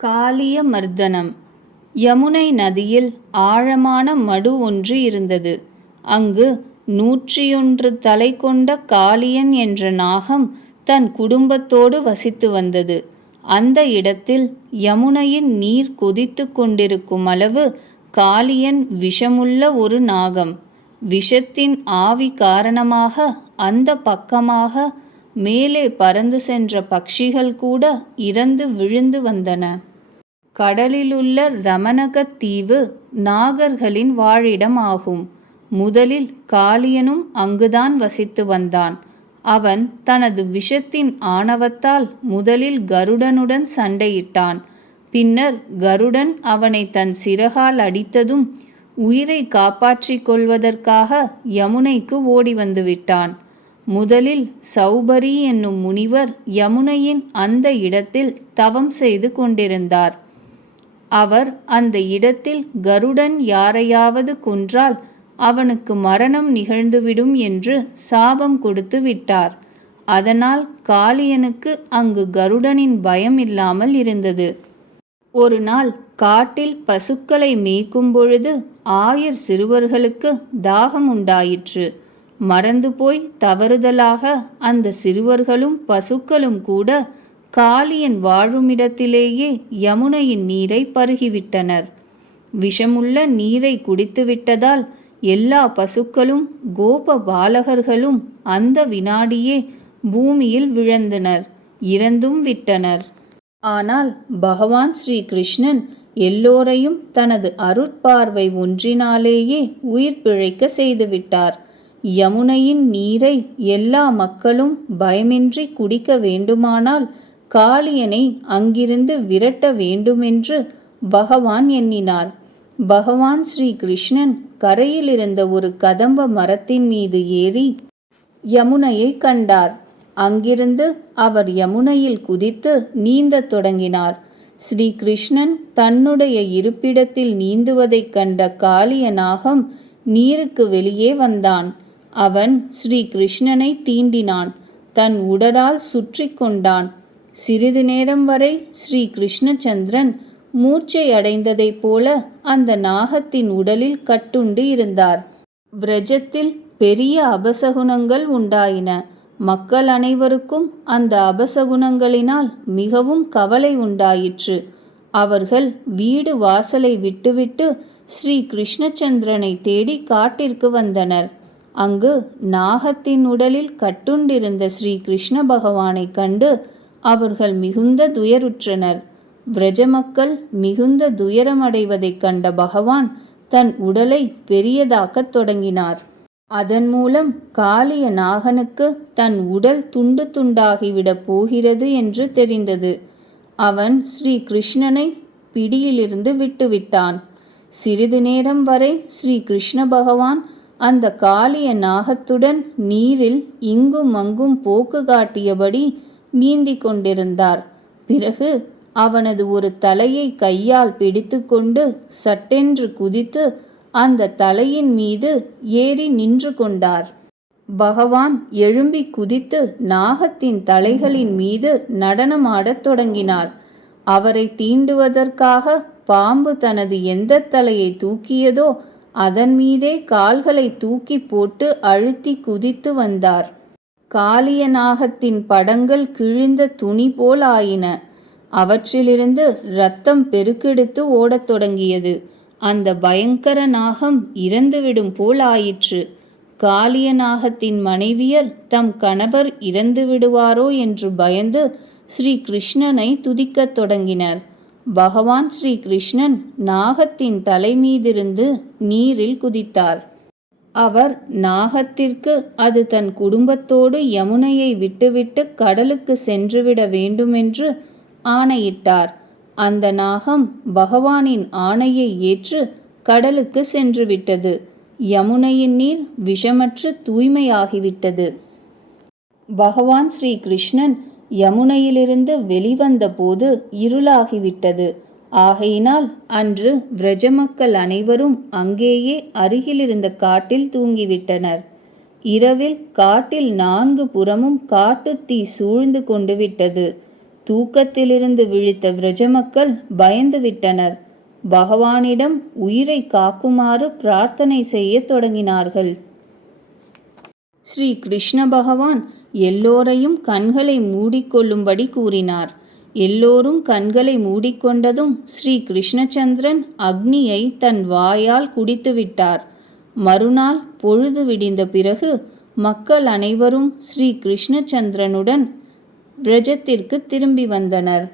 காளிய மர்தனம். யமுனை நதியில் ஆழமான மடு ஒன்று இருந்தது. அங்கு 101 தலை கொண்ட காளியன் என்ற நாகம் தன் குடும்பத்தோடு வசித்து வந்தது. அந்த இடத்தில் யமுனையின் நீர் கொதித்து கொண்டிருக்கும் அளவு காளியன் விஷமுள்ள ஒரு நாகம். விஷத்தின் ஆவி காரணமாக அந்த பக்கமாக மேலே பறந்து சென்ற பட்சிகள் கூட இறந்து விழுந்து வந்தன. கடலிலுள்ள ரமணகத் தீவு நாகர்களின் வாழிடம் ஆகும். முதலில் காளியனும் அங்குதான் வசித்து வந்தான். அவன் தனது விஷத்தின் ஆணவத்தால் முதலில் கருடனுடன் சண்டையிட்டான். பின்னர் கருடன் அவனை தன் சிறகால் அடித்ததும் உயிரை காப்பாற்றிக் கொள்வதற்காக யமுனைக்கு ஓடி வந்து விட்டான். முதலில் சௌபரி என்னும் முனிவர் யமுனையின் அந்த இடத்தில் தவம் செய்து கொண்டிருந்தார். அவர் அந்த இடத்தில் கருடன் யாரையாவது கொன்றால் அவனுக்கு மரணம் நிகழ்ந்துவிடும் என்று சாபம் கொடுத்து விட்டார். அதனால் காளியனுக்கு அங்கு கருடனின் பயம் இல்லாமல் இருந்தது. ஒரு நாள் காட்டில் பசுக்களை மேய்க்கும் பொழுது 1000 சிறுவர்களுக்கு தாகம் உண்டாயிற்று. மறந்து போய் தவறுதலாக அந்த சிறுவர்களும் பசுக்களும் கூட காளியன் வாழுமிடத்திலேயே யமுனையின் நீரை பருகிவிட்டனர். விஷமுள்ள நீரை குடித்துவிட்டதால் எல்லா பசுக்களும் கோப பாலகர்களும் அந்த வினாடியே பூமியில் விழுந்தனர், இறந்தும் விட்டனர். ஆனால் பகவான் ஸ்ரீ கிருஷ்ணன் எல்லோரையும் தனது அருட்பார்வை ஒன்றினாலேயே உயிர் பிழைக்க செய்துவிட்டார். யமுனையின் நீரை எல்லா மக்களும் பயமின்றி குடிக்க வேண்டுமானால் காளியனை அங்கிருந்து விரட்ட வேண்டுமென்று பகவான் எண்ணினார். பகவான் ஸ்ரீ கிருஷ்ணன் கரையில் இருந்த ஒரு கதம்ப மரத்தின் மீது ஏறி யமுனையை கண்டார். அங்கிருந்து அவர் யமுனையில் குதித்து நீந்தத் தொடங்கினார். ஸ்ரீ கிருஷ்ணன் தன்னுடைய இருப்பிடத்தில் நீந்துவதைக் கண்ட காளிய நாகம் நீருக்கு வெளியே வந்தான். அவன் ஸ்ரீ கிருஷ்ணனை தீண்டினான், தன் உடலால் சுற்றி கொண்டான். சிறிது நேரம் வரை ஸ்ரீ கிருஷ்ணச்சந்திரன் மூர்ச்சை அடைந்ததைப் போல அந்த நாகத்தின் உடலில் கட்டுண்டு இருந்தார். விரஜத்தில் பெரிய அபசகுனங்கள் உண்டாயின. மக்கள் அனைவருக்கும் அந்த அபசகுனங்களினால் மிகவும் கவலை உண்டாயிற்று. அவர்கள் வீடு வாசலை விட்டுவிட்டு ஸ்ரீ கிருஷ்ணச்சந்திரனை தேடி காட்டிற்கு வந்தனர். அங்கு நாகத்தின் உடலில் கட்டுண்டிருந்த ஸ்ரீ கிருஷ்ண பகவானை கண்டு அவர்கள் மிகுந்த துயருற்றனர். விரஜ மக்கள் மிகுந்த துயரமடைவதைக் கண்ட பகவான் தன் உடலை பெரியதாக்கத் தொடங்கினார். அதன் மூலம் காளிய நாகனுக்கு தன் உடல் துண்டு துண்டாகிவிடப் போகிறது என்று தெரிந்தது. அவன் ஸ்ரீ கிருஷ்ணனை பிடியிலிருந்து விட்டுவிட்டான். சிறிது நேரம் வரை ஸ்ரீ கிருஷ்ண பகவான் அந்த காளிய நாகத்துடன் நீரில் இங்கும் அங்கும் போக்கு காட்டியபடி நீந்தி கொண்டிருந்தார். பிறகு அவனது ஒரு தலையை கையால் பிடித்து கொண்டு சட்டென்று குதித்து அந்த தலையின் மீது ஏறி நின்று கொண்டார். பகவான் எழும்பி குதித்து நாகத்தின் தலைகளின் மீது நடனமாடத் தொடங்கினார். அவரை தீண்டுவதற்காக பாம்பு தனது எந்த தலையை தூக்கியதோ அதன் மீதே கால்களை தூக்கி போட்டு அழுத்தி குதித்து வந்தார். காளிய நாகத்தின் படங்கள் கிழிந்த துணி போல் ஆயின. அவற்றிலிருந்து இரத்தம் பெருக்கெடுத்து ஓடத் தொடங்கியது. அந்த பயங்கர நாகம் இறந்துவிடும் போல் ஆயிற்று. காளிய நாகத்தின் மனைவியர் தம் கணவர் இறந்து விடுவாரோ என்று பயந்து ஸ்ரீ கிருஷ்ணனை துதிக்கத் தொடங்கினர். பகவான் ஸ்ரீ கிருஷ்ணன் நாகத்தின் தலை மீதிருந்து நீரில் குதித்தார். அவர் நாகத்திற்கு அது தன் குடும்பத்தோடு யமுனையை விட்டுவிட்டு கடலுக்கு சென்றுவிட வேண்டுமென்று ஆணையிட்டார். அந்த நாகம் பகவானின் ஆணையை ஏற்று கடலுக்கு சென்றுவிட்டது. யமுனையின் நீர் விஷமற்று தூய்மையாகிவிட்டது. பகவான் ஸ்ரீ கிருஷ்ணன் யமுனையிலிருந்து வெளிவந்த போது இருளாகிவிட்டது. ஆகையினால் அன்று விரஜ மக்கள் அனைவரும் அங்கேயே அருகிலிருந்த காட்டில் தூங்கிவிட்டனர். இரவில் காட்டில் 4 புறமும் காட்டுத்தீ சூழ்ந்து கொண்டு விட்டது. தூக்கத்திலிருந்து விழித்த விரஜ மக்கள் பயந்து விட்டனர். பகவானிடம் உயிரை காக்குமாறு பிரார்த்தனை செய்ய தொடங்கினார்கள். ஸ்ரீ கிருஷ்ண பகவான் எல்லோரையும் கண்களை மூடிக்கொள்ளும்படி கூறினார். எல்லோரும் கண்களை மூடிக்கொண்டதும் ஸ்ரீ கிருஷ்ணச்சந்திரன் அக்னியை தன் வாயால் குடித்துவிட்டார். மறுநாள் பொழுது விடிந்த பிறகு மக்கள் அனைவரும் ஸ்ரீ கிருஷ்ணச்சந்திரனுடன் பிரஜத்திற்கு திரும்பி வந்தனர்.